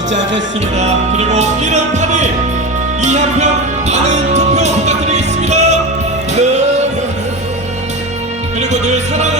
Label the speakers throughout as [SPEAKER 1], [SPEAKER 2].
[SPEAKER 1] 잊지 않겠습니다. 그리고 1월 8일 이한편 많은 투표 부탁드리겠습니다. 그리고 늘 사랑하는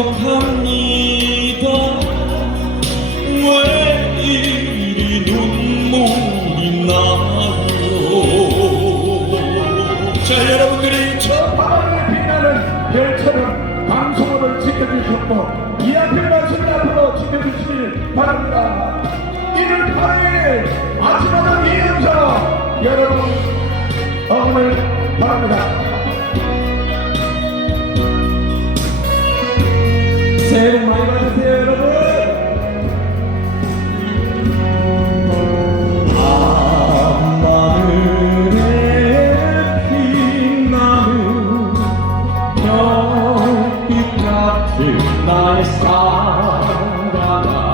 [SPEAKER 1] 행복합니다. 왜 이리 눈물이 나요? 자 여러분들이
[SPEAKER 2] 저 밤하늘에 빛나는 별처럼 방송을 지켜주셨고 이 앞에 말씀을 앞으로 지켜주시길 바랍니다. 1월 8일 아침마다 이음서 여러분 응원을 바랍니다
[SPEAKER 1] 나의 사랑아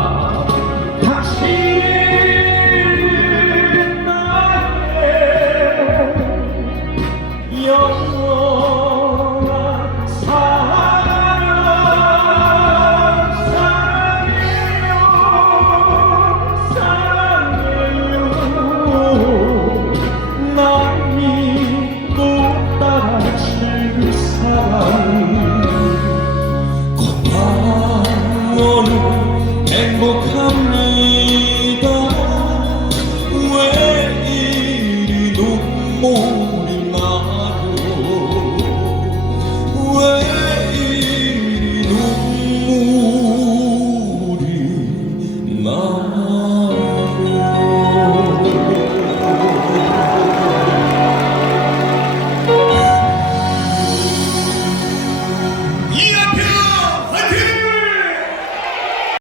[SPEAKER 1] Oh.